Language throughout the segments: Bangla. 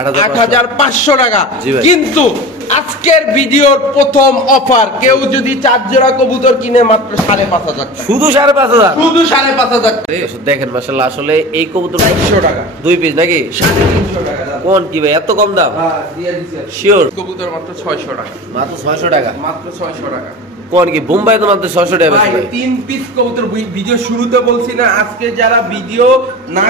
8500 টাকা। কিন্তু আজকের ভিডিওর প্রথম অফার, কেউ যদি 4 জোড়া কবুতর কিনে মাত্র 5500 টাকা, শুধু 5500, শুধু 5500 টাকা। দেখেন মাশাআল্লাহ, আসলে এই কবুতর 400 টাকা, 2 পিস নাকি 350 টাকা। কোন কি ভাই এত কম দাম? হ্যাঁ দিয়ে দিছি। শিওর কবুতর মাত্র 600 টাকা, মাত্র 600 টাকা, মাত্র 600 টাকা। কোন কি বোম্বাই তো মাত্র 600 টাকা ভাই ভাই। 3 পিস কবুতর ভিডিও শুরুতে বলছি না, আজকে যারা ভিডিও না।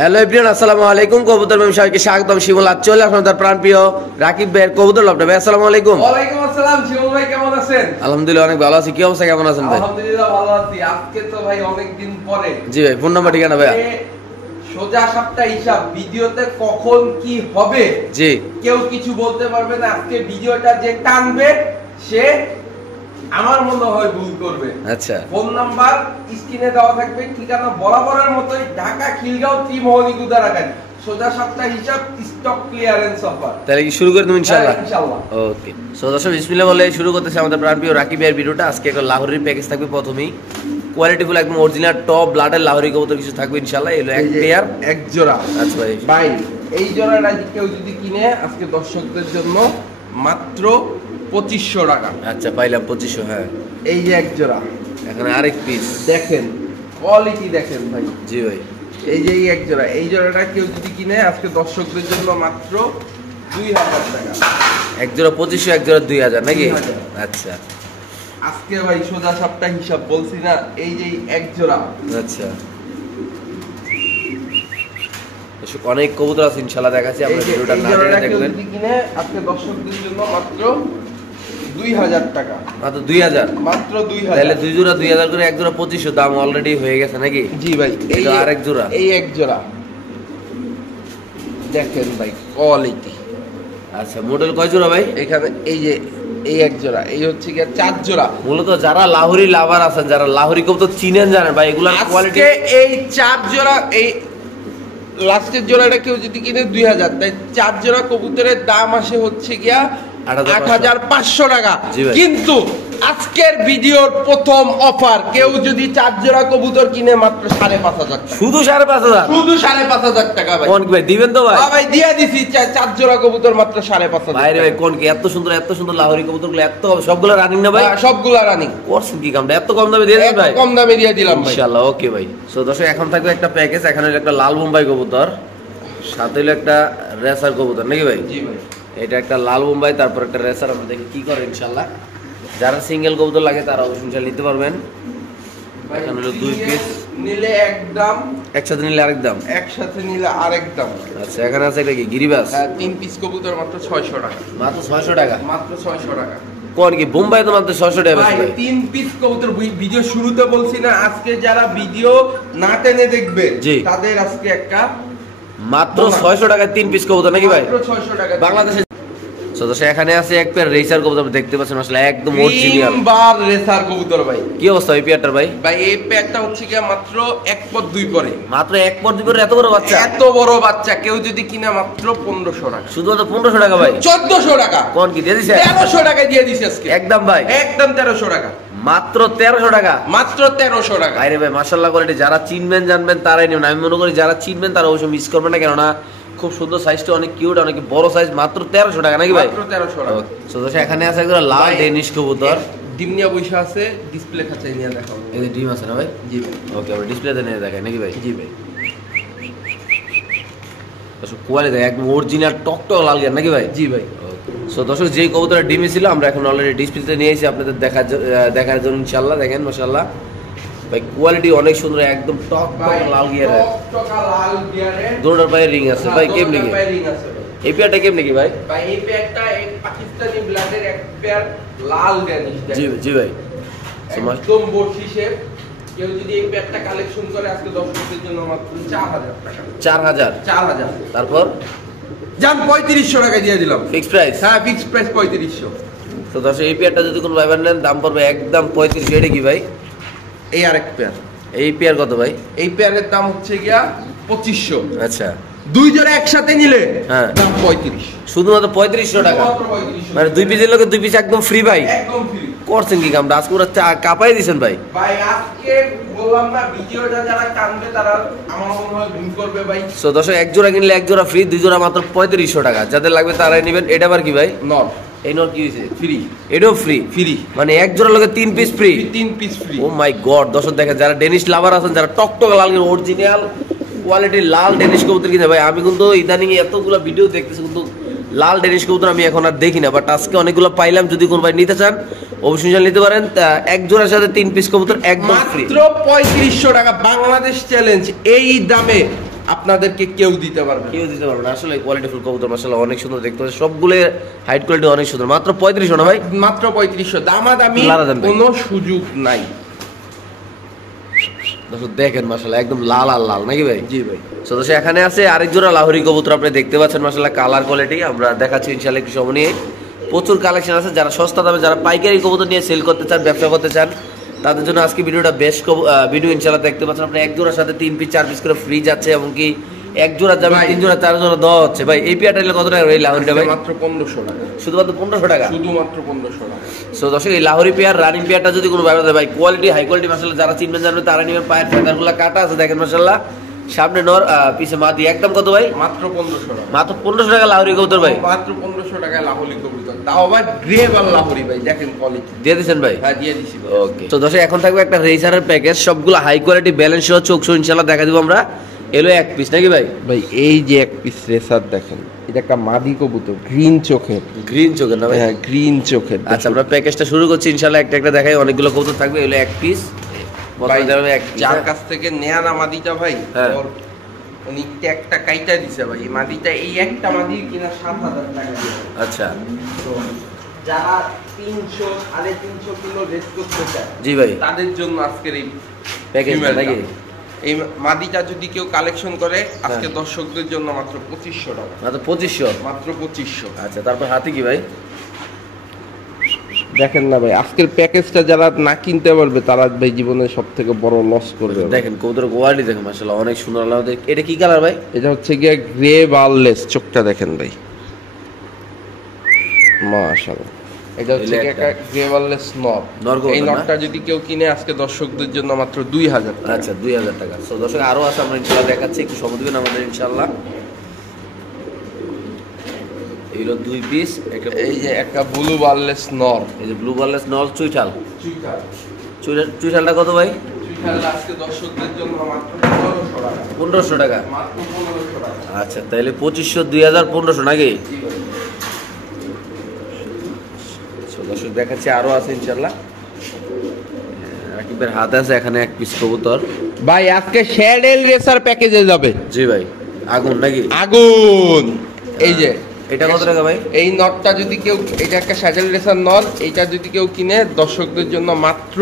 হ্যালো এভরিওয়ান, আসসালামু আলাইকুম। কবুতর মেম সবাইকে স্বাগতম। শিমুল আজ চলে আসলাম তার প্রাণপ্রিয় রাকিব ভাইয়ের কবুতর লফটে। ভাই আসসালামু আলাইকুম। ওয়ালাইকুম আসসালাম। শিমুল ভাই কেমন আছেন? আলহামদুলিল্লাহ অনেক ভালো আছি। কি অবস্থা, কেমন আছেন ভাই? আলহামদুলিল্লাহ ভালো আছি। আজকে তো ভাই অনেক দিন পরে। জি ভাই, ফোন নাম্বার ঠিকানা ভাই। সোজা সাপটা হিসাব, ভিডিওতে কখন কি হবে জি কেউ কিছু বলতে পারবে না। আজকে ভিডিওটা যে টানবে সে আমার মনে হয় ভুল করবে। আচ্ছা, ফোন নাম্বার স্ক্রিনে দেওয়া থাকবে, ঠিকানা বরাবরের মতোই ঢাকা খিলগাঁও ত্রিমোহনী গুদারাগান। সোজা সাপটা হিসাব, স্টক ক্লিয়ারেন্স অফার। তাহলে কি শুরু করে দেব ইনশাআল্লাহ? ইনশাআল্লাহ। ওকে, সো দর্শক বিসমিল্লাহ বলে শুরু করতেছি আমাদের প্রাণপ্রিয় রাকিব ভাইয়ের ভিডিওটা। আজকে একটা লাহোরির প্যাকেজ থাকবে। প্রথমেই কোয়ালিটিফুল একদম অরিজিনাল টপ ব্লাডের লাহোরি কবুতর কিছু থাকবে ইনশাআল্লাহ। এলো এক পেয়ার, এক জোড়া। আচ্ছা ভাই, ভাই এই জোড়াটা কেউ যদি কিনে আজকে দর্শকদের জন্য মাত্র 2500 টাকা। আচ্ছা পাইলাম 2500। হ্যাঁ, এই যে এক জোড়া, এখানে আরেক পিস দেখেন কোয়ালিটি দেখেন ভাই। জি ভাই, এই যে এই এক জোড়া, এই জোড়াটা কেউ যদি কিনে আজকে দর্শকদের জন্য মাত্র 2000 টাকা। এক জোড়া 2500, এক জোড়া 2000 নাকি? 2000। আচ্ছা আজকে ভাই সোজা সাপটা হিসাব বলছি না, এই যে এক জোড়া। আচ্ছা, অনেক কবুতর আছে ইনশাআল্লাহ, দেখাচ্ছি আমরা ভিডিওটা না দেখে দেখবেন। কিনে আজকে দর্শকদের জন্য মাত্র 2000 টাকা, মাত্র 2000, মাত্র 2000। তাহলে দুই জোড়া 2000 করে, এক জোড়া 2500 দাম অলরেডি হয়ে গেছে নাকি? জি ভাই, এই এটা আরেক জোড়া, এই এক জোড়া দেখেন ভাই কোয়ালিটি। আচ্ছা মডেল কয় জোড়া ভাই? এখানে এই যে এই এক জোড়া, এই হচ্ছে কি 4 জোড়া। মূলত যারা লাহোরি লাভার আছেন, যারা লাহোরি কবুতর চিনেন জানেন ভাই, এগুলার কোয়ালিটি। এই 4 জোড়া, এই লাস্টের জোড়াটা কেউ যদি কিনে 2000, তাই 4 জোড়া কবুতরের দাম আসে হচ্ছে গিয়া 8500 টাকা। কিন্তু আজকের ভিডিওর প্রথম অফার, কেউ যদি 4 জোড়া কবুতর কিনে মাত্র 5500 টাকা, শুধু 5500, শুধু 5500 টাকা। ভাই কোন কি ভাই দিবেন তো ভাই? ভাই দিয়ে দিছি 4 জোড়া কবুতর মাত্র 5500 ভাই রে ভাই, কোন কি এত সুন্দর লাহোরি কবুতরগুলো এত সবগুলো রানিং না ভাই? সবগুলা রানিং। করছেন কি কামটা, এত কম দামে দিয়ে দেন ভাই? কম দামে দিয়ে দিলাম ভাই ইনশাআল্লাহ। ওকে ভাই, সো দর্শক এখন থাকবে একটা প্যাকেজ। এখানে একটা লাল বোম্বাই কবুতর, সাথে হলো একটা রেসার কবুতর নাকি ভাই? জি ভাই, এটা একটা লাল বোম্বাই, তারপর একটা রেসার। আমরা দেখি কি করে ইনশাআল্লাহ। যারা সিঙ্গেল কবুতর লাগে তারা অবশ্যই নিতে পারবেন। এখানে হলো 2 পিস নিলে এক দাম, একসাথে নিলে আরেক দাম, একসাথে নিলে আরেক দাম। আচ্ছা এখানে আছে এটা কি গিরিবাস? হ্যাঁ, 3 পিস কবুতর মাত্র 600 টাকা, মাত্র 600 টাকা, মাত্র 600 টাকা। কোন কি বোম্বাই তো মাত্র 600 টাকা ভাই ভাই। 3 পিস কবুতর ভিডিও শুরুতে বলছি না, আজকে যারা ভিডিও না টেনে দেখবে তাদের আজকে একটা মাত্র 600 টাকায় 3 পিস কবুতর নাকি ভাই? মাত্র 600 টাকা বাংলাদেশে। সো দর্শক এখানে আছে এক পেয়ার রেসার কবুতর, দেখতে পাচ্ছেন আসলে একদম অরিজিনাল বার রেসার কবুতর। ভাই কি অবস্থা এই পেয়ারটার ভাই? ভাই এই পেয়ারটা হচ্ছে কি মাত্র 1 পর 2 পরে, মাত্র 1 পর 2 পরে এত বড় বাচ্চা, এত বড় বাচ্চা কেউ যদি কিনা মাত্র 1500 টাকা, শুধুমাত্র 1500 টাকা ভাই, 1400 টাকা। কোন কি দিয়ে দিছে? 1300 টাকা দিয়ে দিছে আজকে একদম ভাই, একদম 1300 টাকা, মাত্র 1300 টাকা, মাত্র 1300 টাকা। আরে ভাই মাশাআল্লাহ, কোয়ালিটি যারা চিনবেন জানবেন তারাই নেবেন। আমি মনে করি যারা চিনবেন তারা অবশ্যই মিস করবেন না, কেননা খুব সুন্দর, সাইজটা অনেক কিউট, অনেক বড় সাইজ, মাত্র 1300 টাকা নাকি ভাই? মাত্র 1300 টাকা। সো দর্শক এখানে আছে একটা লাল ডেনিশ কবুতর, ডিম নিয়ে বসে আছে, ডিসপ্লে খাঁচায় নিয়ে দেখাবো। এই যে ডিম আছে না ভাই? জি ভাই, ওকে, আমরা ডিসপ্লেতে নিয়ে দেখাই নাকি ভাই? জি ভাই। দর্শক কোয়ালিটি একদম অরিজিনাল টকটক লাল গিয়ার নাকি ভাই? জি ভাই। সো দর্শক যেই কবুতরের ডিমে ছিল আমরা এখন অলরেডি ডিসপ্লেতে নিয়ে এসেছি আপনাদের দেখার জন্য ইনশাআল্লাহ। দেখেন মাশাআল্লাহ ভাই, কোয়ালিটি অনেক সুন্দর, একদম টকটক লাল গিয়ারের, টকটকা লাল গিয়ারের, দুটোর পায়ে রিং আছে ভাই। কেমনে কি রিং আছে ভাই? এই পেয়ারটা কেমনে কি ভাই? ভাই এই পেয়ারটা এই পাকিস্তানি ব্লাডের এক পেয়ার লাল ড্যানিশ। জি জি ভাই, একদম বর্ষি শেপ। কেউ যদি এই পেয়ারটা কালেকশন করে আজকে দর্শকদের জন্য মাত্র 4000 টাকা, 4000। 4000 তারপর জান 3500 টাকা দিয়ে দিলাম, ফিক্সড প্রাইস। হ্যাঁ ফিক্সড প্রাইস 3500। তো দর্শক এই পেয়ারটা যদি কোনো ভাইবার নেন দাম পড়বে একদম 3500। এটা কি ভাই? এই আরেক পেয়ার। এই পেয়ার কত ভাই? এই পেয়ারের দাম হচ্ছে গিয়া 2500। আচ্ছা, 2 জোড়া একসাথে নিলে হ্যাঁ দাম 3500, শুধুমাত্র 3500 টাকা, মাত্র 3500। মানে 2 পিসের লোকে 2 পিস একদম ফ্রি ভাই। একদম ফ্রি। করছেন কি কামটা আজকে পুরো কাঁপাই দিয়েছেন ভাই। ভাই আজকে বললাম না ভিডিওটা যারা টানবে তারা আমার মনে হয় ভিন করবে ভাই। সো দর্শক এক জোড়া কিনলে এক জোড়া ফ্রি, 2 জোড়া মাত্র 3500 টাকা, যাদের লাগবে তারাই নেবেন। এটা আবার কি ভাই? নট। এই নট কি হয়েছে? ফ্রি। এটাও ফ্রি? ফ্রি মানে এক জোড়া লগে 3 piece free? 3 piece free. Oh my god দর্শক দেখেন, যারা ডেনিশ লাভার আছেন, যারা টকটক লাল অরিজিনাল কোয়ালিটির লাল ডেনিশ কবুতর কিনে ভাই, আমি কিন্তু ইদানিং এতগুলো ভিডিও দেখতেছি কিন্তু লাল ডেনিশ কবুতর আমি এখন আর দেখি না, বাট আজকে অনেকগুলো পাইলাম। যদি কোনো ভাই নিতে চান অবশ্যই নিতে পারেন। এক জোড়ার সাথে 3 পিস কবুতর একদম ফ্রি, মাত্র 3500 টাকা। বাংলাদেশ চ্যালেঞ্জ, এই দামে আপনাদেরকে কেউ দিতে পারবে না। কেউ দিতে পারবে না। আসলে কোয়ালিটিফুল কবুতর মাশাআল্লাহ অনেক সুন্দর দেখতে পাচ্ছেন, সবগুলো হাইট কোয়ালিটি অনেক সুন্দর। মাত্র 3500 না ভাই? মাত্র 3500। দামাদামি কোনো সুযোগ নাই। দর্শক দেখেন মাশাআল্লাহ একদম লাল আর লাল নাকি ভাই? জি ভাই। সো দর্শক এখানে আছে আরেক জোড়া লাহোরি কবুতর, আপনি দেখতে পাচ্ছেন মাশাআল্লাহ কালার কোয়ালিটি আমরা দেখাচ্ছি ইনশাআল্লাহ একটু সময় নিয়ে। প্রচুর কালেকশন আছে, যারা সস্তা দামে যারা পাইকারি কবুতর নিয়ে সেল করতে চান, ব্যবসা করতে চান, তাদের জন্য আজকে ভিডিওটা বেস্ট ভিডিও ইনশাআল্লাহ। দেখতে পাচ্ছেন আপনি এক জোড়ার সাথে 3 পিস 4 পিস করে ফ্রি যাচ্ছে, এবং কি এক জোড়া যাবে 3 জোড়া 4 জোড়া দেওয়া হচ্ছে ভাই। এই পিয়াটা কত টাকা এই লাহোরিটা ভাই? মাত্র 1500 টাকা। শুধুমাত্র 1500 টাকা? শুধুমাত্র 1500 টাকা। সো দর্শক এই লাহোরি পেয়ার রানিং পেয়ারটা যদি কোনো ব্যবসা ভাই কোয়ালিটি হাই কোয়ালিটি মাশাআল্লাহ, যারা চিনবেন জানবেন তারা নেবেন। পায়ের ফেদারগুলো কাটা আছে দেখেন মাশাআল্লাহ, সামনে নর পিছে মাদি। একদম কত ভাই? মাত্র 1500 টাকা। মাত্র 1500 টাকা লাহোরি কবুতর ভাই? মাত্র 1500 টাকা লাহোরি কবুতর, তাও আবার গ্রে বাল লাহোরি ভাই। দেখেন কোয়ালিটি। দিয়ে দিয়েছেন ভাই? হ্যাঁ দিয়ে দিছি। ওকে। তো দর্শক এখন থাকবে একটা রেসারের প্যাকেজ, সবগুলো হাই কোয়ালিটি ব্যালেন্স সহ চোখ সহ ইনশাআল্লাহ দেখা দিব আমরা। এলো এক পিস নাকি ভাই? ভাই এই যে এক পিস রেসার দেখেন, এটা একটা মাদি কবুতর, গ্রিন চোখের। গ্রিন চোখের না ভাই? হ্যাঁ গ্রিন চোখের। আচ্ছা আমরা প্যাকেজটা শুরু করছি ইনশাআল্লাহ, একটা একটা দেখাই। অনেকগুলো কবুতর থাকবে, এলো এক পিস। ভাই এক যার কাছ থেকে নেয়া না মাদিটা ভাই, হ্যাঁ। ওর উনি একটা কাইটা দিছে ভাই। এই মাদিটা, এই একটা মাদি কিনা 7000 টাকা দিয়ে। আচ্ছা তো যারা 300 350 কিলো রেস করতে চায়, জি ভাই, তাদের জন্য আজকের এই প্যাকেজ নাকি? এই মাদিটা যদি কেউ কালেকশন করে আজকে দর্শকদের জন্য মাত্র 2500 টাকা। মাত্র 2500? মাত্র 2500। আচ্ছা তারপর হাতি কি ভাই? দেখেন না ভাই, আজকের প্যাকেজটা যারা না কিনতে পারবে তারা ভাই জীবনে সব থেকে বড় লস করবে। দেখেন কবুতর কোয়ালিটি দেখেন মাশাআল্লাহ অনেক সুন্দর। আল্লাহ, এটা কি কালার ভাই? এটা হচ্ছে গিয়ে গ্রে বারলেস, চোখটা দেখেন ভাই মাশাআল্লাহ। এটা হচ্ছে গিয়ে একটা গ্রে বারলেস নর। এই নরটা যদি কেউ কিনে আজকে দর্শকদের জন্য মাত্র 2000 টাকা। আচ্ছা 2000 টাকা। সো দর্শক আরো আছে, আমরা ইনশাআল্লাহ দেখাচ্ছি, একটু সময় দিবেন আমাদের ইনশাআল্লাহ। এগুলো 2 পিস। এই যে একটা ব্লু বারলেস নর, এই যে ব্লু বারলেস নর চুইঠাল। চুইঠালটা কত ভাই? চুইঠাল আজকে দর্শকদের জন্য মাত্র 1500 টাকা। 1500 টাকা? মাত্র 1500 টাকা। আচ্ছা তাহলে 2500 2000 1500 নাকি? দর্শক দেখাচ্ছি আরো আছে ইনশাআল্লাহ। রাকিবের হাতে আছে এখানে এক পিস কবুতর ভাই। আজকে শ্যাডেল রেসার প্যাকেজে যাবে। জি ভাই, আগুন নাকি? আগুন। এই যে এটা কত টাকা ভাই? এই নটটা যদি কেউ, এটা একটা শ্যাডেল রেসার নট, এইটা যদি কেউ কিনে দর্শকদের জন্য মাত্র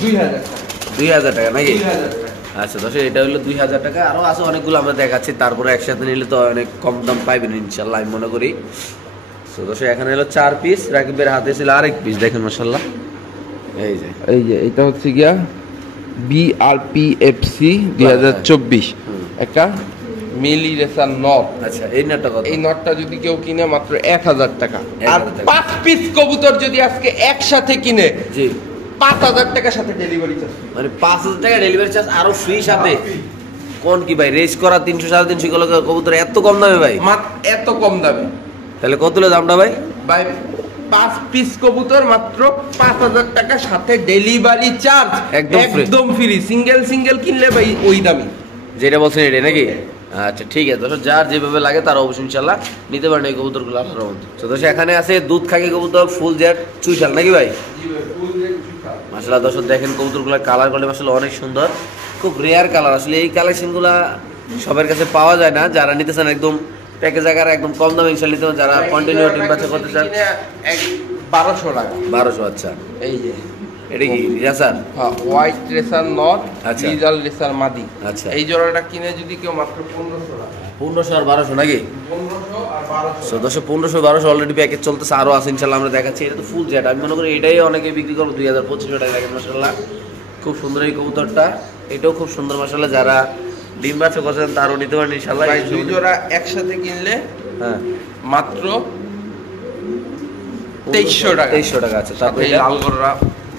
2000 টাকা। 2000 টাকা নাকি? 2000 টাকা। আচ্ছা দর্শক এটা হলো 2000 টাকা। আরো আছে অনেকগুলো আমরা দেখাচ্ছি, তারপরে একসাথে নিলে তো অনেক কম দাম পাইবেন ইনশাআল্লাহ আমি মনে করি। তো দর্শক এখানে হলো 4 পিস, রাকিবের হাতে ছিল আরেক পিস দেখেন মাশাআল্লাহ। এই যে এটা হচ্ছে গিয়া বিআরপিএফসি 2024 একটা মিলি রেসার নট। আচ্ছা এই নটটা কত? এই নটটা যদি কেউ কিনে মাত্র 1000 টাকা। আর 5 পিস কবুতর যদি আজকে একসাথে কিনে, জি 5000 টাকার সাথে ডেলিভারি চার্জ। মানে 5000 টাকা ডেলিভারি চার্জ আরো ফ্রি সাথে? কোন কি ভাই, রেস করা 300 350 কিলো কবুতর এত কম দামে ভাই? এত কম দামে। তাহলে কত হলো দামটা ভাই? ভাই 5 পিস কবুতর মাত্র 5000 টাকা সাথে ডেলিভারি চার্জ একদম ফ্রি। সিঙ্গেল কিনলে ভাই ওই দামই যেটা বলছেন এটা নাকি? আচ্ছা ঠিক আছে দর্শক, যার যেভাবে লাগে তার অবশ্যই ইনশাআল্লাহ নিতে পারেন এই কবুতরগুলো আল্লাহর রহমতে। তো দর্শক এখানে আছে দুধ খাকি কবুতর ফুল জেড চুইঠাল নাকি ভাই? মাশাআল্লাহ দর্শক দেখেন কবুতরগুলো কালার করলে মাশাআল্লাহ অনেক সুন্দর, খুব রেয়ার কালার। আসলে এই কালেকশনগুলো সবার কাছে পাওয়া যায় না। যারা নিতে চান একদম প্যাকেজ আকারে একদম কম দামে ইনশাআল্লাহ নিতে পারেন। যারা কন্টিনিউ টিম বাচ্চা করতে চান 1200 টাকা। 1200। আচ্ছা এই যে এটা কি রেসার? হ্যাঁ হোয়াইট রেসার নট, আচ্ছা ডিজেল রেসার মাদি। আচ্ছা এই জোড়াটা কিনে যদি কেউ মাত্র 1500 টাকা। 1500 আর 1200 নাকি? 1500 আর 1200। সো 1500 1200 অলরেডি প্যাকেজ চলতেছে, আরো আছে ইনশাআল্লাহ আমরা দেখাচ্ছি। এটা তো ফুল জেড, আমি মনে করি এটাই অনেকে বিক্রি করবো 2000-2500 টাকা দেখেন মাশাআল্লাহ। খুব সুন্দর এই কবুতরটা, এটাও খুব সুন্দর মাশাআল্লাহ। যারা ডিম বাচ্চা করছেন তারও নিতে পারেন ইনশাআল্লাহ। ভাই দুই জোড়া একসাথে কিনলে হ্যাঁ মাত্র 2300 টাকা। 2300 টাকা। আচ্ছা, তারপরে এই লাল গররা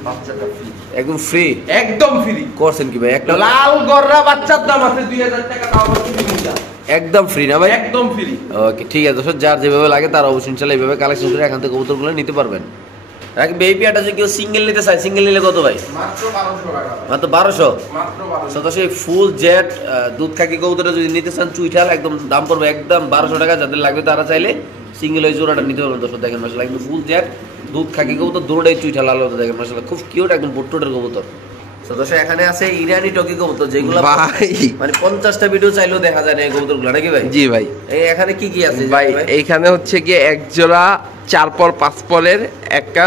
বাচ্চাটা ফ্রি, একদম ফ্রি, একদম ফ্রি করছেন কি ভাই? একটা লাল গররা বাচ্চার দাম আছে 2000 টাকা, তাও আবার ফ্রি নিয়া। একদম ফ্রি না ভাই? একদম ফ্রি। ওকে, ঠিক আছে দর্শক, যার যেভাবে লাগে তার অবশ্যই ইনশাআল্লাহ এইভাবে কালেকশন করে এখান থেকে কবুতরগুলো নিতে পারবেন। রাখি বেবি পেয়ারটা যদি কেউ সিঙ্গেল নিতে চায়, সিঙ্গেল নিলে কত ভাই? মাত্র 1200 টাকা। মাত্র 1200? মাত্র 1200। তো সেই ফুল জেট দুধ খাকি কবুতরটা যদি নিতে চান চুইঠাল, একদম দাম পড়বে একদম 1200 টাকা। যাদের লাগবে তারা চাইলে সিঙ্গেল ওই জোড়াটা নিতে পারবেন। দর্শক দেখেন মাশাআল্লাহ, একদম ফুল জেট দুধ খাকি কবুতর, দুটোটাই চুইঠাল আলাদা দেখেন মাশাআল্লাহ, খুব কিউট একদম বুট্টুটের কবুতর। তো দর্শক এখানে আছে ইরানি টকি কবুতর, যেগুলো ভাই মানে 50টা ভিডিও চাইলেও দেখা যায় না এই কবুতরগুলো, নাকি ভাই? জি ভাই। এই এখানে কি কি আছে ভাই এইখানে হচ্ছে গিয়ে এক জোড়া 4 পর 5 পরের একটা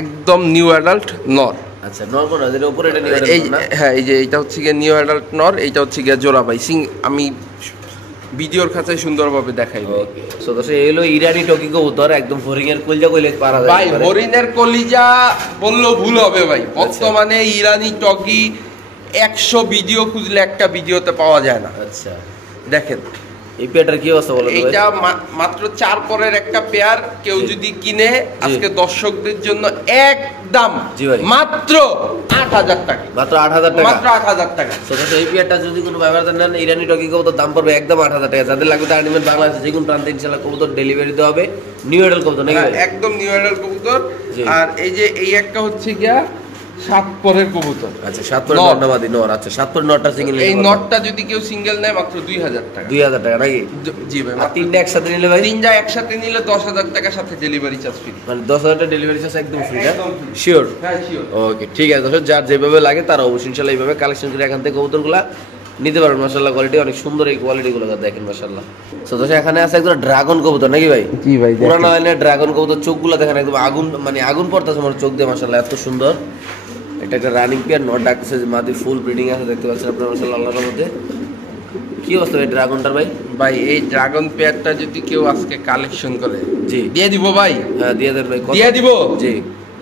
একদম নিউ অ্যাডাল্ট নর। আচ্ছা, নর কোনটা? যেটা উপরে এটা নিয়ে এই হ্যাঁ, এই যে এইটা হচ্ছে গিয়ে নিউ অ্যাডাল্ট নর, এইটা হচ্ছে গিয়ে জোড়া ভাই। আমি ভিডিওর কাছে সুন্দরভাবে দেখাই ভাই। ওকে, সো দর্শক এই হলো ইরানি টকি কবুতর, একদম হরিং এর কলজা কইলে পারা যায় ভাই। হরিণের কলিজা বললেও ভুল হবে ভাই। বর্তমানে ইরানি টকি 100 ভিডিও খুঁজলে একটা ভিডিওতে পাওয়া যায় না। আচ্ছা, দেখেন এই পেয়ারটার কি অবস্থা বলো তো ভাই? এইটা মাত্র 4 পরের একটা পেয়ার, কেউ জি। যদি কিনে আজকে দর্শকদের জন্য একদম জি ভাই। মাত্র 8000 টাকা। মাত্র 8000 টাকা? মাত্র 8000 টাকা। সো দর্শক এই পেয়ারটা যদি কোনো ব্যবহার নেন, ইরানি টকি কবুতর দাম পড়বে একদম 8000 টাকা। যাদের লাগবে তারা নেবেন। বাংলাদেশে যে কোনো প্রান্তে ইনশাআল্লাহ কবুতর ডেলিভারি দেওয়া হবে। নিউ এডাল কবুতর নাকি ভাই? একদম নিউ অ্যাডাল্ট কবুতর। জি। আর এই যে এই একটা হচ্ছে গিয়া 7 পরের কবুতর। আচ্ছা, 7 পরের নর। নরনামাদি নর। আচ্ছা, 7 পরের নরটা সিঙ্গেল এই নটটা যদি কেউ সিঙ্গেল নেয় মাত্র 2000 টাকা। 2000 টাকা নাকি? জি ভাই। আর তিনটা একসাথে নিলে ভাই? তিনটা একসাথে নিলে 10000 টাকার সাথে ডেলিভারি চার্জ ফ্রি। মানে 10,000 টাকা ডেলিভারি চার্জ একদম ফ্রি না? একদম free। শিওর? হ্যাঁ শিওর। ওকে, ঠিক আছে দর্শক, যার যেভাবে লাগে তারা অবশ্যই ইনশাআল্লাহ এইভাবে কালেকশন করে এখান থেকে কবুতরগুলা নিতে পারবেন। মাশাআল্লাহ কোয়ালিটি অনেক সুন্দর, এই কোয়ালিটিগুলো দেখেন মাশাআল্লাহ। সো দর্শক এখানে আছে একদম ড্রাগন কবুতর নাকি ভাই? জি ভাই। পুরানো লাইনের ড্রাগন কবুতর, চোখগুলো দেখেন একদম আগুন, মানে আগুন পড়তেছে আমার চোখ দিয়ে মাশাআল্লাহ, এত সুন্দর। এটা একটা রানিং পেয়ার, নট ডাকতেছে যে মাদি ফুল ব্রিডিং আছে, দেখতে পাচ্ছেন আপনারা মাশাআল্লাহ আল্লাহর মধ্যে। কি অবস্থা এই ড্রাগনটার ভাই? ভাই এই ড্রাগন পেয়ারটা যদি কেউ আজকে কালেকশন করে, জি দিয়ে দিব ভাই। হ্যাঁ, দিয়ে দেন ভাই। কত? দিয়ে দিব। জি,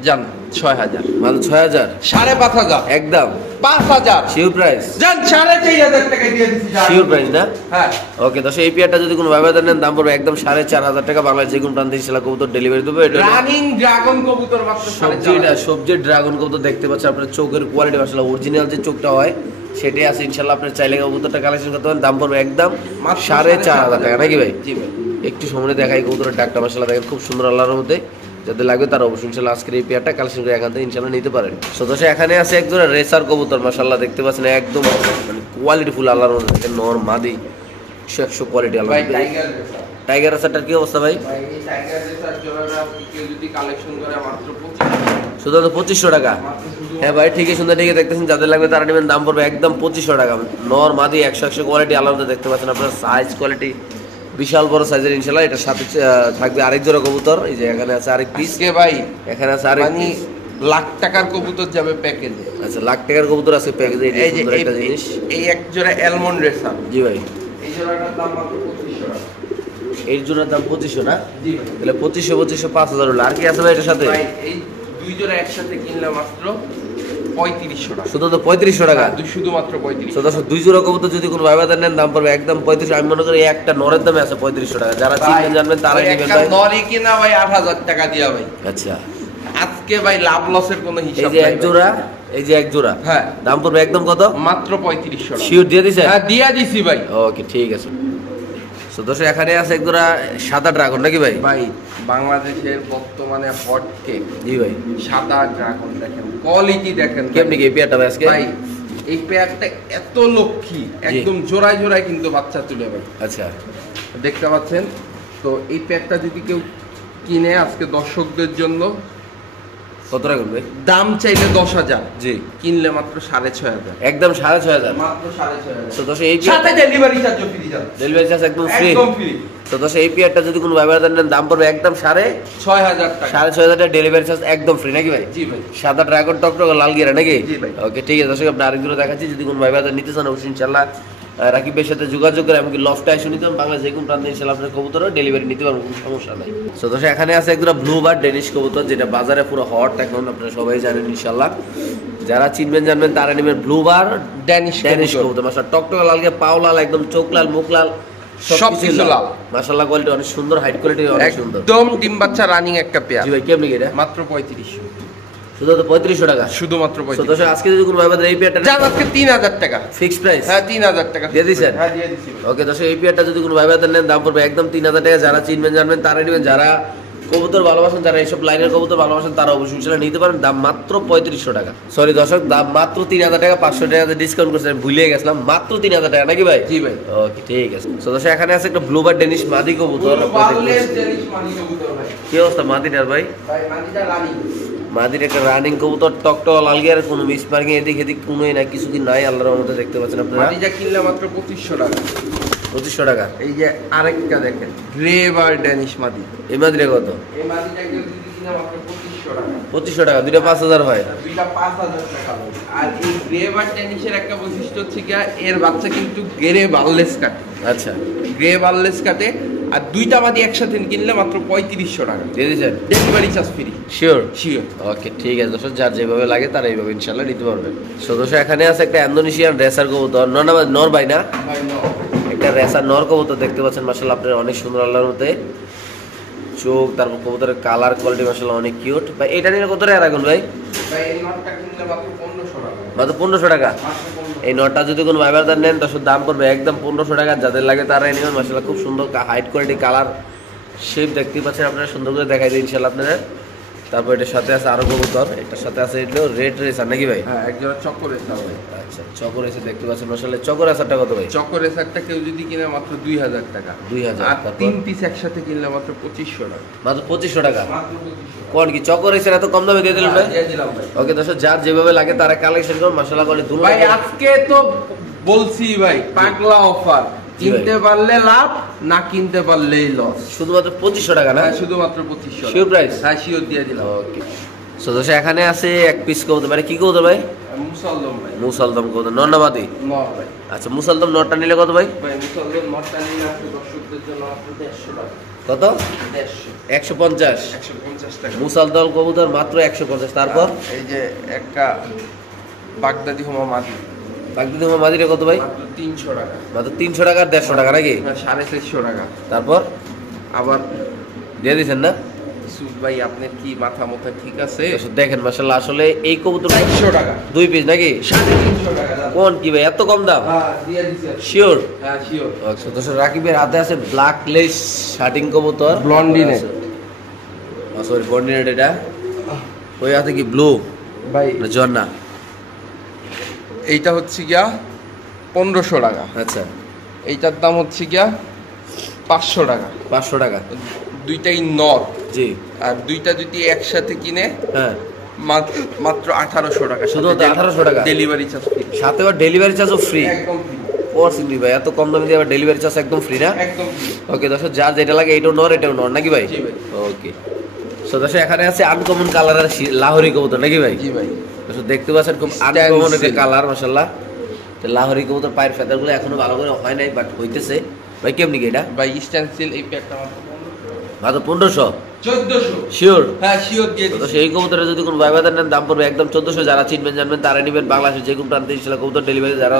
জান 6000, মাত্র 6000? 5500, একদম 5000, শিওর প্রাইস? জান 4500 টাকা দিয়ে দিছি। শিওর প্রাইস না? হ্যাঁ। ওকে দর্শক, এই পেয়ারটা যদি কোনো ব্যবহার নেন দাম পড়বে একদম 4500 টাকা। বাংলাদেশ যে কোনো প্রান্তে ইনশাআল্লাহ কবুতর ডেলিভারি দেবে। এটা রানিং ড্রাগন কবুতর মাত্র 4500। সবজি ড্রাগন কবুতর দেখতে পাচ্ছেন, আপনার চোখের কোয়ালিটি মাশাআল্লাহ অরিজিনাল যে চোখটা হয় সেটাই আছে ইনশাআল্লাহ। আপনার চাইলে কবুতরটা কালেকশন করতে পারেন, দাম পড়বে একদম 4500 টাকা নাকি ভাই? জি ভাই। একটু সামনে দেখাই কবুতরের ডাকটা মাশাআল্লাহ দেখেন খুব সুন্দর আল্লাহর মধ্যে। যাদের লাগবে তারা অবশ্যই ইনশাআল্লাহ আজকের এই পেয়ারটা কালেকশন করে এখান থেকে ইনশাআল্লাহ নিতে পারেন। সদস্য এখানে আছে একজন রেসার কবুতর মাশাআল্লাহ, দেখতে পাচ্ছেন একদম মানে কোয়ালিটি ফুল আল্লাহর মধ্যে দেখেন, নর মাদি 100 কোয়ালিটি আল্লাহ। ভাই টাইগার রেসার। টাইগার রেসারটার কি অবস্থা ভাই? ভাই এই টাইগার রেসার জোড়াটা কেউ যদি কালেকশন করে মাত্র 2500। শুধু 2500 টাকা? হ্যাঁ ভাই, ঠিকই সুন্দর, ঠিকই দেখতেছেন। যাদের লাগবে তারা নেবেন, দাম পড়বে একদম 2500 টাকা। নর মাদি 100 কোয়ালিটি আল্লাহর মধ্যে দেখতে পাচ্ছেন আপনার, সাইজ কোয়ালিটি বিশাল বড় সাইজের ইনশাআল্লাহ। এটা সাথে থাকবে আরেক জোড়া কবুতর, এই যে এখানে আছে আরেক পিস। কে ভাই এখানে আছে আরেক মানে পিস। লাখ টাকার কবুতর যাবে প্যাকেজে। আচ্ছা, লাখ টাকার কবুতর আছে প্যাকেজে। এই যে একটা জিনিস, এই এক জোড়া অ্যালমন্ড রেসার। জি ভাই, এই জোড়াটার দাম মাত্র 2500 টাকা। এর জোড়ার দাম 2500 না? জি ভাই। তাহলে 2500 5000 হলো। আর কি আছে ভাই এটার সাথে? ভাই এই দুই জোড়া একসাথে কিনলে মাত্র 3500 টাকা। শুধু তো 3500 টাকা? শুধুমাত্র 3500। সদস্য দুই জোড়া কবুতর যদি কোনো ব্যবধান নেন দাম পড়বে একদম 3500। আমি মনে করি এই একটা নরের দামে আছে 3500 টাকা। যারা চিনবেন জানবেন তারাই নেবেন একটা ভাই। নরি কিনা ভাই 8000 টাকা দিয়া ভাই। আচ্ছা, আজকে ভাই লাভ লসের কোনো এই হিসাব যে নাই এক ভাই। জোড়া, এই যে এক জোড়া, হ্যাঁ দাম পড়বে একদম কত? মাত্র 3500 টাকা। শিওর দিয়ে দিছেন? হ্যাঁ দিয়া দিছি ভাই। ওকে, ঠিক আছে। সদস্য এখানে আছে এক জোড়া সাদা ড্রাগন নাকি ভাই? ভাই বাংলাদেশের বর্তমানে হট কেক জি ভাই। সাদা ড্রাগন দেখেন, কোয়ালিটি দেখেন ভাই। কেমনি কি এই পেয়ারটা ভাই আজকে? ভাই এই পেয়ারটা এত লক্ষ্মী, একদম জোড়ায় জোড়ায় কিন্তু বাচ্চা তুলে ভাই। আচ্ছা, দেখতে পাচ্ছেন তো। এই পেয়ারটা যদি কেউ কিনে আজকে দর্শকদের জন্য, কত রাখুন ভাই? দাম চাইলে 10000, জি, কিনলে মাত্র 6500। একদম 6500। মাত্র 6500। তো দর্শক এই সাথে ডেলিভারি চার্জও ফ্রি যাবে। ডেলিভারি চার্জ একদম ফ্রি? একদম ফ্রি। তো দর্শক এই পেয়ারটা যদি কোনো ব্যবধান নেন দাম পড়বে একদম 6500 টাকা। 6500 টাকা। ডেলিভারি চার্জ একদম ফ্রি নাকি ভাই? জি ভাই। সাদা ড্রাগন টকটক লাল গিরা নাকি? জি ভাই। ওকে, ঠিক আছে দর্শক, আপনি আরেকগুলো দেখাচ্ছি। যদি কোনো ব্যবধান নিতে চান অবশ্যই ইনশাআল্লাহ রাকিবের সাথে যোগাযোগ করে এমনকি লফটে এসে নিতে পারেন। বাংলাদেশ যে কোনো প্রান্তে ইনশাআল্লাহ আপনার কবুতরও ডেলিভারি নিতে পারবেন, কোনো সমস্যা নাই। তো দর্শক এখানে আছে একদম ব্লু বার ডেনিশ কবুতর, যেটা বাজারে পুরো হট এখন, আপনারা সবাই জানেন ইনশাআল্লাহ। যারা চিনবেন জানবেন তারা নেবেন ব্লু বার ড্যানিশ ড্যানিশ কবুতর। মাশাআল্লাহ টকটক লাল গিয়ে, পাও লাল, একদম চোখ লাল, মুখ লাল, সবকিছু লাল। মাশাআল্লাহ কোয়ালিটি অনেক সুন্দর, হাইট কোয়ালিটি অনেক সুন্দর, একদম ডিম বাচ্চা রানিং একটা পেয়ার। জি ভাই কেমনি কি এটা? মাত্র 3500, শুধু তো 3500 টাকা, শুধুমাত্র 3500। দর্শক আজকে যদি কোনো ভাই বাদের এই পেয়ারটা জান আজকে 3000 টাকা ফিক্স প্রাইস। হ্যাঁ 3000 টাকা দিয়ে দিছেন? হ্যাঁ দিয়ে দিছি। ওকে দর্শক এই পেয়ারটা যদি কোনো ভাই বাদের নেন দাম পড়বে একদম 3000 টাকা। যারা চিনবেন জানবেন তারা নেবেন, যারা কবুতর ভালোবাসেন, যারা এইসব লাইনের কবুতর ভালোবাসেন তারা অবশ্যই সেটা নিতে পারেন। দাম মাত্র 3500 টাকা, সরি দর্শক দাম মাত্র 3000 টাকা, 500 টাকা ডিসকাউন্ট করছে, আমি ভুলে গেছিলাম, মাত্র 3000 টাকা নাকি ভাই? জি ভাই। ওকে ঠিক আছে। তো দর্শক এখানে আছে একটা ব্লুবার ডেনিশ মাদি কবুতর। কি অবস্থা মাদিটার ভাই? ভাই মাদিটা রানিং, মাদির একটা রানিং কবুতর, টকটক লাল গিয়ার, কোনো মিস মার্কিং এদিক এদিক কোনোই না, কিছু কি নাই, আল্লাহর রহমতে দেখতে পাচ্ছেন আপনারা। মাদিটা কিনলে মাত্র 2500 টাকা। 2500 টাকা। এই যে আরেকটা দেখেন গ্রেভার ড্যানিশ মাদি, এই মাদিটা কত? এই মাদিটা কেউ যদি কিনে মাত্র 2500 টাকা। 2500 টাকা, দুইটা 5000 হয়। দুইটা 5000 টাকা। আর এই গ্রেভার ড্যানিশের একটা বৈশিষ্ট্য হচ্ছে কি এর বাচ্চা কিন্তু গ্রে বারলেস কাটে। আচ্ছা গ্রে বারলেস কাটে। আর দুইটা মাদি একসাথে কিনলে মাত্র 3500 টাকা। দিয়ে দিচ্ছেন? Delivery charge free. Sure? Sure. Okay ঠিক আছে দর্শক, যার যেভাবে লাগে তারা এইভাবে ইনশাল্লাহ নিতে পারবেন। সদস্য এখানে আছে একটা ইন্দোনেশিয়ান রেসার কবুতর, নর ভাই না, ভাই নো একটা রেসার নর কবুতর দেখতে পাচ্ছেন, মাশাআল্লাহ আপনার অনেক সুন্দর আল্লাহর মতে চোখ, তারপর কবুতরের কালার কোয়ালিটি মাশাআল্লাহ অনেক কিউট। ভাই এটা নিলে কত টাকা রাখুন ভাই? ভাই এই নটটা কিনলে মাত্র 1500 টাকা। মাত্র 1500 টাকা। মাত্র 1500। এই নটটা যদি কোনো ভাইবারদার নেন দর্শক দাম পড়বে একদম 1500 টাকা। যাদের লাগে তারাই নেবেন, মাশাআল্লাহ খুব সুন্দর হাইট কোয়ালিটি, কালার শেপ দেখতে পাচ্ছেন আপনারা, সুন্দর করে দেখাই দিই ইনশাআল্লাহ আপনাদের। তারপর এটার সাথে আছে আরো কবুতর, এটার সাথে আছে এগুলো রেড রেসার নাকি ভাই? হ্যাঁ একজোড়া চক্কর রেসার ভাই। আচ্ছা চকর এসে দেখতে পাচ্ছেন মাশাআল্লাহ। চকর রেসারটা কত ভাই? চক্কর রেসারটা কেউ যদি কিনে মাত্র 2000 টাকা। 2000। আর তারপর? 3 পিস একসাথে কিনলে মাত্র 2500 টাকা। মাত্র 2500 টাকা। মাত্র 2500। কোন কি চকর রেসার এত কম দামে দিয়ে দিলেন ভাই? দিয়ে দিলাম ভাই। ওকে দর্শক যার যেভাবে লাগে তারা কালেকশন করুন, মাশাআল্লাহ করে দুটো। ভাই আজকে তো বলছি ভাই পাগলা অফার, কিনতে পারলে লাভ, না কিনতে পারলেই লস। শুধুমাত্র 2500 টাকা না? হ্যাঁ শুধুমাত্র 2500। Sure price? হ্যাঁ শিওর দিয়ে দিলাম। ওকে সো দর্শক এখানে আছে এক পিস কবুতর, মানে কি কবুতর ভাই? মুসলদম ভাই। মুসলদম কবুতর, নরনামাদি। নর ভাই। আচ্ছা মুসলদম নটটা নিলে কত ভাই? ভাই মুসলদম নরটা নিলে আপনি দর্শকদের জন্য মাত্র 150 টাকা। কত? 150। 150। 150 টাকা। মুসলদম কবুতর মাত্র 150। তারপর এই যে একটা বাগদাদি হোমা মাদি, বাগদাদি মাদিটা কত ভাই? মাত্র 300 টাকা। মাত্র 300 টাকা আর 150 টাকা নাকি? 450 টাকা। তারপর আবার দিয়ে দিচ্ছেন না? সুদ ভাই আপনার কি মাথা মাথা ঠিক আছে? দর্শক দেখেন মাশাআল্লাহ আসলে এই কবুতর 400 টাকা। 2 পিস নাকি? 350 টাকা দাদা। কোন কি ভাই এত কম দাম? হ্যাঁ দিয়ে দিছি। শিওর? হ্যাঁ শিওর। আচ্ছা দর্শক রাকিবের হাতে আছে ব্ল্যাক লেস শার্টিং কবুতর, ব্লন্ডিনেট। সরি ব্লন্ডিনেট। এটা ওই হাতে কি ব্লু ভাই না জর্না? এইটা হচ্ছে গিয়া 1500 টাকা। আচ্ছা এইটার দাম হচ্ছে গিয়া 500 টাকা। 500 টাকা। দুইটাই নর। জি আর দুইটা যদি একসাথে কিনে হ্যাঁ মাত্র 1800 টাকা। শুধুমাত্র 1800 টাকা? Delivery charge free. সাথে আবার ডেলিভারি চার্জও ফ্রি? একদম ফ্রি। পসিবলি ভাই এত কম দামে দিয়ে আবার ডেলিভারি চার্জ একদম ফ্রি না? একদম ফ্রি। ওকে দর্শক যার যেটা লাগে এটাও নর এটাও নর নাকি ভাই? জি ভাই। ওকে সো দর্শক এখানে আছে আনকমন কালারের লাহোরি কবুতর নাকি ভাই? জি ভাই। দর্শক দেখতে পাচ্ছেন খুব আনকমন একটা কালার মাশাআল্লাহ। তো লাহোরি কবুতর পায়ের ফেদারগুলো এখনো ভালো করে হয় নাই, বাট হইতেছে। ভাই কেমনি কি এটা? ভাই স্ট্যান্সিল এই প্যাকটা মাত্র 1500? 1400। শিওর? হ্যাঁ শিওর দিয়ে তো দিছি। সেই কবুতরের যদি কোনো ভাই বাজার নেন দাম পড়বে একদম 1400। যারা চিনবেন জানবেন তারা নেবেন। বাংলাদেশের যে কোনো প্রান্তে ইনশাআল্লাহ কবুতর ডেলিভারি। যারা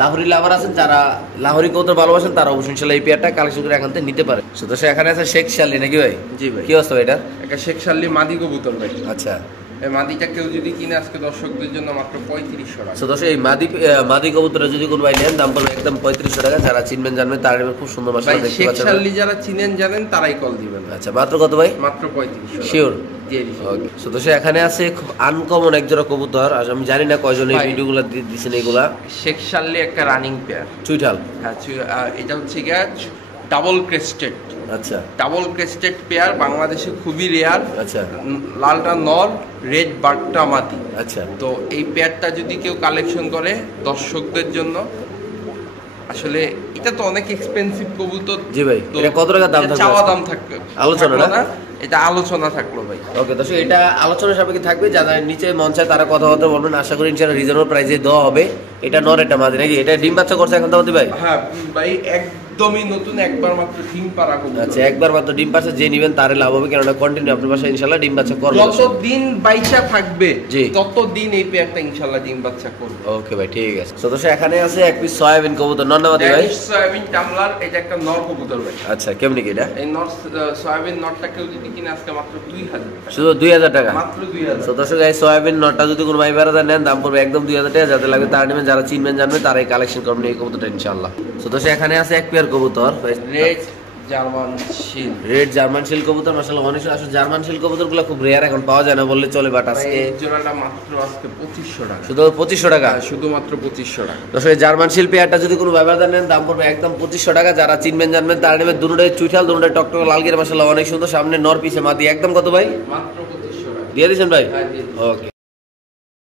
লাহোরি লাভার আছেন, যারা লাহোরি কবুতর ভালোবাসেন তারা অবশ্যই ইনশাআল্লাহ এই পেয়ারটা কালেকশন করে এখান থেকে নিতে পারে। তো এখানে আছে শেখ শালি নাকি ভাই? জি ভাই। কি অবস্থা ভাই এটা? একটা শেখ শালি মাদি কবুতর ভাই। আচ্ছা এই মাদিটা কেউ যদি কিনে আজকে দর্শকদের জন্য মাত্র 3500 টাকা। তো দর্শক এই মাদি কবুতরের যদি কোনো ভাই নেন দাম পড়বে একদম 3500 টাকা। যারা চিনবেন জানবেন তারা নেবেন। খুব সুন্দর ভাই মাশাআল্লাহ দেখতে শেখ পাচ্ছেন। শালি যারা চিনেন জানেন তারাই কল দিবেন। আচ্ছা মাত্র কত ভাই? মাত্র 3500। শিওর? দিয়ে দিছি। ওকে সো দর্শক এখানে আছে খুব আনকমন এক জোড়া কবুতর। আর আমি জানি না কয়জন এই ভাই। ভিডিওগুলো দিছেন এইগুলা। শেখ শালি একটা রানিং পেয়ার। চুইঠাল? হ্যাঁ এটা হচ্ছে গিয়া ডাবল ক্রেস্টেড। আচ্ছা ডাবল ক্রেস্টেড পেয়ার, বাংলাদেশে খুবই রেয়ার। আচ্ছা লালটা নর, রেড বারটা মাদি। আচ্ছা তো এই পেয়ারটা যদি কেউ কালেকশন করে দর্শকদের জন্য, আসলে এটা তো অনেক এক্সপেন্সিভ কবুতর। জি ভাই। তো এটা কত টাকা দাম থাকবে? চাওয়া দাম থাকবে আলোচনা না? এটা আলোচনা থাকলো ভাই। ওকে দর্শক, এটা আলোচনা সাপেক্ষে থাকবে, যারা নিচে মন চায় তারা কথাবার্তা বলবেন, আশা করি ইনশাআল্লাহ রিজনেবল প্রাইসে দেওয়া হবে। এটা নর, এটা মাদি নাকি? এটা ডিম বাচ্চা করছে এখন দাওয়াতি ভাই? হ্যাঁ ভাই, একদমই নতুন, একবার মাত্র ডিম পাড়া কবুতর। আচ্ছা, একবার মাত্র ডিম পাচ্ছে, যে নেবেন তারে লাভ হবে, কেননা কন্টিনিউ আপনার বাসায় ইনশাআল্লাহ ডিম বাচ্চা করবে। যতদিন বাইচা থাকবে জি, ততদিন এই পেয়ারটা ইনশাআল্লাহ ডিম বাচ্চা করবে। ওকে ভাই, ঠিক আছে। তো দর্শক, এখানে আছে এক পিস সয়াবিন কবুতর, নর না মাদি ভাই? সয়াবিন টামলার, এটা একটা নর কবুতর ভাই। আচ্ছা, কেমনি কি এটা? এই নর সয়াবিন নরটা কেউ যদি কিনে আজকে মাত্র 2000 টাকা, শুধু 2000 টাকা? মাত্র 2000। তো দর্শক, এই সয়াবিন নটটা যদি কোনো ভাই বেড়াতে নেন, দাম পড়বে একদম 2000 টাকা। যাদের লাগবে তারা নেবেন, যারা চিনবেন জানবেন তারাই কালেকশন করবেন এই কবুতরটা ইনশাআল্লাহ। তো দর্শক, এখানে আছে এক পেয়ার কবুতর, রেড জার্মান শিল। রেড জার্মান শিল কবুতর, মাশাআল্লাহ অনেক আসলে জার্মান শিল কবুতরগুলো খুব রেয়ার, এখন পাওয়া যায় না বললে চলে, বাট আজকে জোড়াটা মাত্র আজকে 2500 টাকা, শুধু 2500 টাকা, শুধুমাত্র 2500 টাকা। দর্শক, জার্মান শিল পেয়ারটা যদি কোনো ব্যবহার নেন, দাম পড়বে একদম 2500 টাকা। যারা চিনবেন জানবেন তারা নেবেন। দুটোটাই চুইঠাল, দুটোটাই টকটক লালগির, মাশাআল্লাহ অনেক সুন্দর। সামনে নর, পিছে মাদি, একদম কত ভাই? মাত্র 2500 টাকা দিয়ে দিয়েছেন ভাই? হ্যাঁ, দিয়ে দিয়েছি। ওকে,